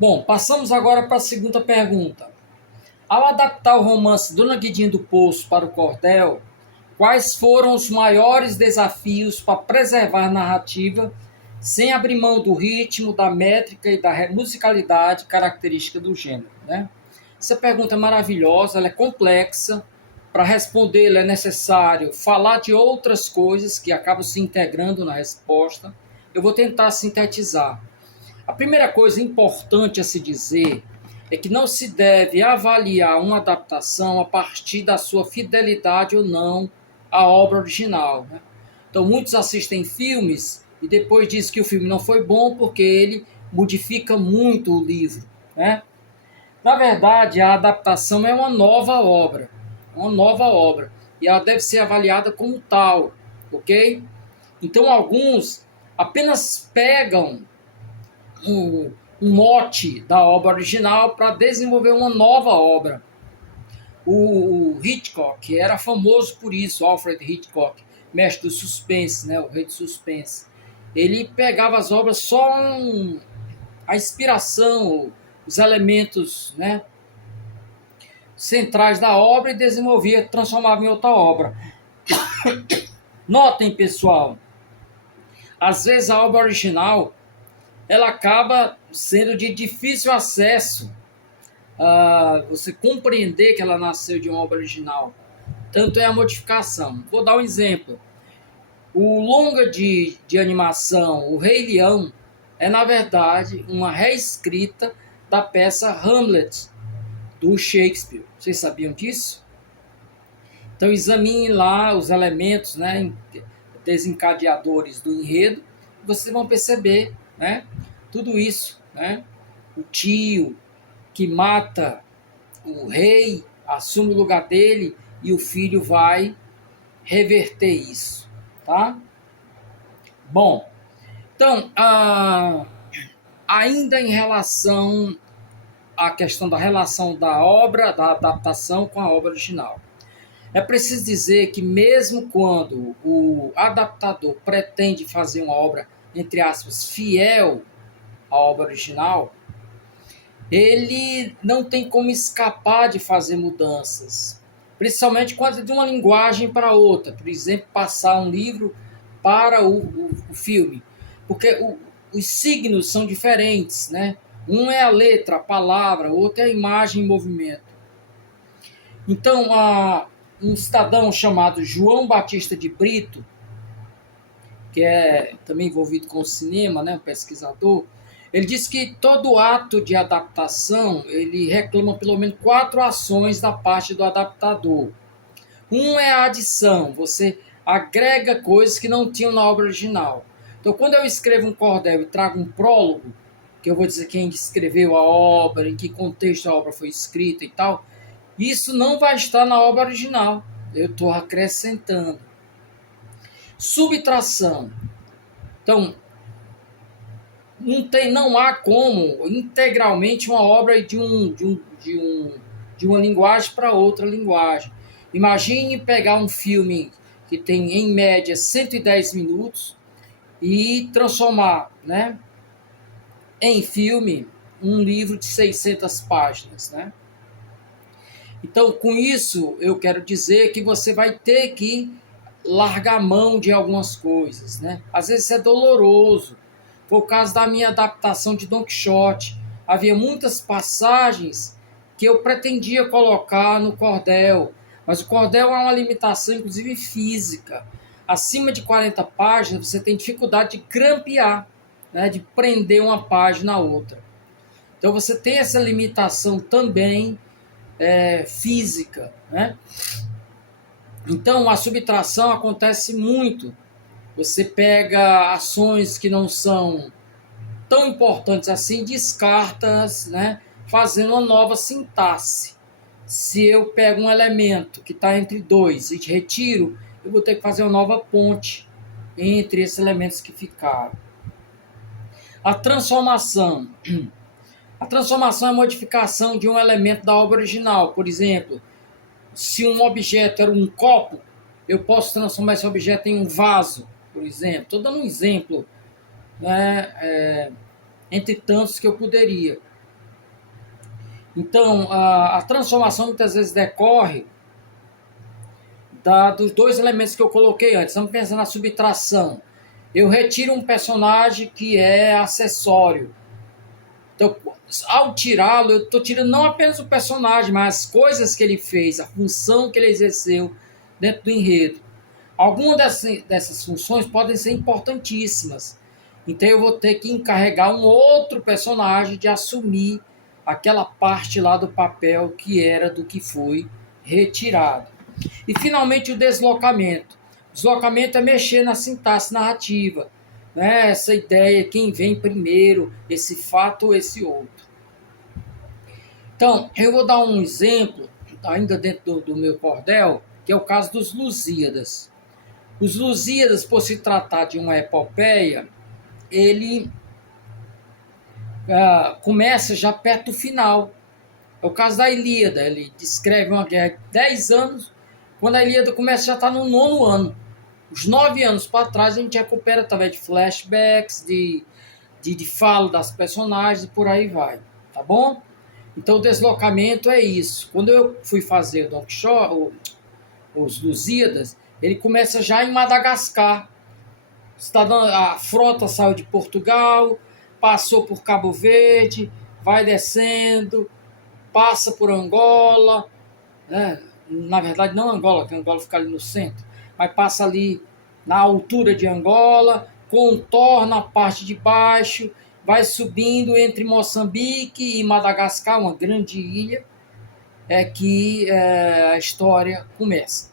Bom, passamos agora para a segunda pergunta. Ao adaptar o romance Dona Guidinha do Poço para o cordel, quais foram os maiores desafios para preservar a narrativa sem abrir mão do ritmo, da métrica e da musicalidade característica do gênero, né? Essa pergunta é maravilhosa, ela é complexa. Para respondê-la é necessário falar de outras coisas que acabam se integrando na resposta. Eu vou tentar sintetizar. A primeira coisa importante a se dizer é que não se deve avaliar uma adaptação a partir da sua fidelidade ou não à obra original, né? Então, muitos assistem filmes e depois dizem que o filme não foi bom porque ele modifica muito o livro, né? Na verdade, a adaptação é uma nova obra, e ela deve ser avaliada como tal, ok? Então, alguns apenas pegam um mote da obra original para desenvolver uma nova obra. O Hitchcock era famoso por isso, Alfred Hitchcock, mestre do suspense, né, o rei do suspense. Ele pegava as obras só a inspiração, os elementos, né, centrais da obra e desenvolvia, transformava em outra obra. Notem, pessoal, às vezes a obra original ela acaba sendo de difícil acesso, você compreender que ela nasceu de uma obra original. Tanto é a modificação. Vou dar um exemplo. O longa de animação, O Rei Leão, é, na verdade, uma reescrita da peça Hamlet, do Shakespeare. Vocês sabiam disso? Então, examine lá os elementos, né, desencadeadores do enredo, e vocês vão perceber, né, tudo isso, né? O tio que mata o rei, assume o lugar dele e o filho vai reverter isso, tá? Bom, então, ainda em relação à questão da relação da obra, da adaptação com a obra original, é preciso dizer que mesmo quando o adaptador pretende fazer uma obra, entre aspas, fiel à obra original, ele não tem como escapar de fazer mudanças, principalmente quando é de uma linguagem para outra. Por exemplo, passar um livro para o filme, porque os signos são diferentes, né? Um é a letra, a palavra, o outro é a imagem em movimento. Então, um cidadão chamado João Batista de Brito, que é também envolvido com o cinema, né, um pesquisador, ele diz que todo ato de adaptação, ele reclama pelo menos 4 ações da parte do adaptador. Um é a adição, você agrega coisas que não tinham na obra original. Então, quando eu escrevo um cordel e trago um prólogo, que eu vou dizer quem escreveu a obra, em que contexto a obra foi escrita e tal, isso não vai estar na obra original. Eu estou acrescentando. Subtração. Então, não há como integralmente uma obra de uma linguagem para outra linguagem. Imagine pegar um filme que tem, em média, 110 minutos e transformar, né, em filme um livro de 600 páginas, né? Então, com isso, eu quero dizer que você vai ter que largar mão de algumas coisas, né? Às vezes é doloroso. Foi o caso da minha adaptação de Don Quixote. Havia muitas passagens que eu pretendia colocar no cordel, mas o cordel é uma limitação, inclusive física. Acima de 40 páginas, você tem dificuldade de grampear, né? De prender uma página a outra. Então, você tem essa limitação também física, né? Então, a subtração acontece muito. Você pega ações que não são tão importantes assim, descarta-as, né, fazendo uma nova sintaxe. Se eu pego um elemento que está entre dois e retiro, eu vou ter que fazer uma nova ponte entre esses elementos que ficaram. A transformação. A transformação é a modificação de um elemento da obra original. Por exemplo, se um objeto era um copo, eu posso transformar esse objeto em um vaso, por exemplo. Estou dando um exemplo, né, entre tantos que eu poderia. Então, a transformação muitas vezes decorre dos dois elementos que eu coloquei antes. Estamos pensando na subtração. Eu retiro um personagem que é acessório. Então, ao tirá-lo, eu estou tirando não apenas o personagem, mas as coisas que ele fez, a função que ele exerceu dentro do enredo. Algumas dessas funções podem ser importantíssimas. Então eu vou ter que encarregar um outro personagem de assumir aquela parte lá do papel que era do que foi retirado. E finalmente o deslocamento. O deslocamento é mexer na sintaxe narrativa, né? Essa ideia, quem vem primeiro, esse fato ou esse outro. Então, eu vou dar um exemplo, ainda dentro do meu cordel, que é o caso dos Lusíadas. Os Lusíadas, por se tratar de uma epopeia, ele começa já perto do final. É o caso da Ilíada. Ele descreve uma guerra de 10 anos. Quando a Ilíada começa, já está no 9º ano. Os 9 anos para trás, a gente recupera através de flashbacks, de fala das personagens e por aí vai. Tá bom? Então, o deslocamento é isso. Quando eu fui fazer o Don Quixote, os Lusíadas, ele começa já em Madagascar. A frota saiu de Portugal, passou por Cabo Verde, vai descendo, passa por Angola, né? Na verdade não Angola, porque Angola fica ali no centro, mas passa ali na altura de Angola, contorna a parte de baixo, vai subindo entre Moçambique e Madagascar, uma grande ilha, que a história começa.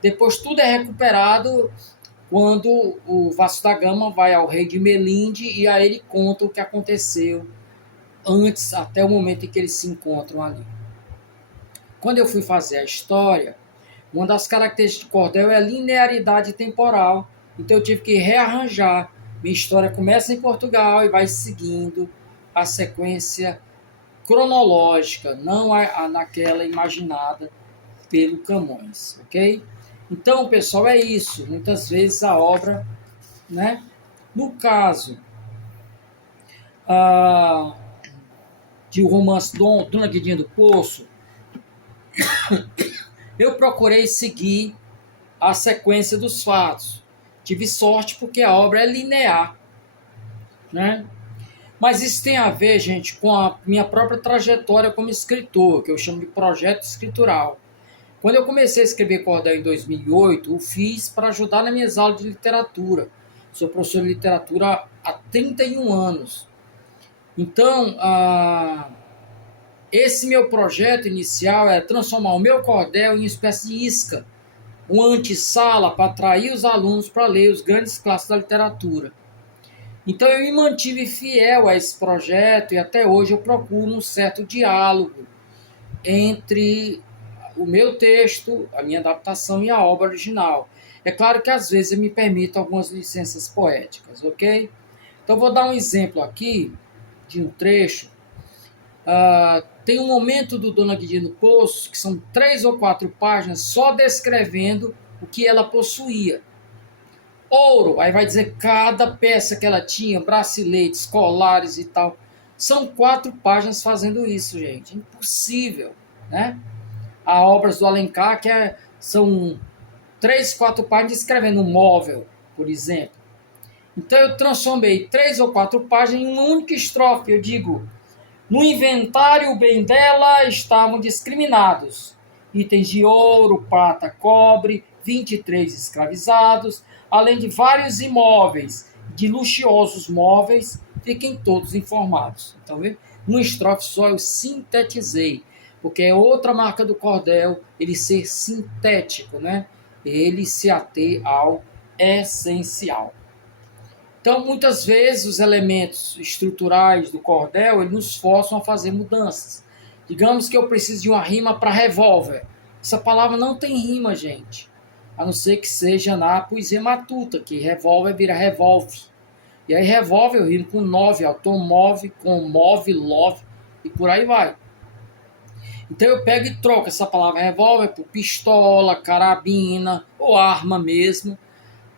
Depois tudo é recuperado quando o Vasco da Gama vai ao rei de Melinde e aí ele conta o que aconteceu antes, até o momento em que eles se encontram ali. Quando eu fui fazer a história, uma das características do cordel é a linearidade temporal. Então eu tive que rearranjar. Minha história começa em Portugal e vai seguindo a sequência cronológica, não naquela imaginada pelo Camões, ok? Então, pessoal, é isso. Muitas vezes a obra, né? No caso de o romance Dona Guidinha do Poço, eu procurei seguir a sequência dos fatos. Tive sorte porque a obra é linear, né? Mas isso tem a ver, gente, com a minha própria trajetória como escritor, que eu chamo de projeto escritural. Quando eu comecei a escrever cordel em 2008, o fiz para ajudar nas minhas aulas de literatura. Sou professor de literatura há 31 anos. Então, esse meu projeto inicial é transformar o meu cordel em uma espécie de isca, uma antessala para atrair os alunos para ler os grandes clássicos da literatura. Então eu me mantive fiel a esse projeto e até hoje eu procuro um certo diálogo entre o meu texto, a minha adaptação e a obra original. É claro que às vezes eu me permito algumas licenças poéticas, ok? Então vou dar um exemplo aqui de um trecho. Tem um momento do Dona Guidinha do Poço, que são 3 ou 4 páginas, só descrevendo o que ela possuía. Ouro, aí vai dizer cada peça que ela tinha, braceletes, colares e tal. São 4 páginas fazendo isso, gente. Impossível, né? Há obras do Alencar que são 3, 4 páginas descrevendo um móvel, por exemplo. Então eu transformei 3 ou 4 páginas em uma única estrofe. Eu digo, no inventário bem dela estavam discriminados itens de ouro, prata, cobre, 23 escravizados, além de vários imóveis, de luxuosos móveis, fiquem todos informados. Então, numa estrofe só eu sintetizei, porque é outra marca do cordel, ele ser sintético, né? Ele se ater ao essencial. Então, muitas vezes, os elementos estruturais do cordel eles nos forçam a fazer mudanças. Digamos que eu preciso de uma rima para revólver. Essa palavra não tem rima, gente. A não ser que seja na poesia matuta, que revólver vira revólver. E aí revólver eu rimo com 9, automóvel, com move, love, e por aí vai. Então eu pego e troco essa palavra revólver por pistola, carabina ou arma mesmo,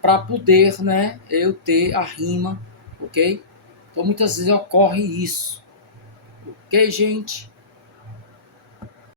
para poder, né, eu ter a rima, ok? Então muitas vezes ocorre isso, ok, gente?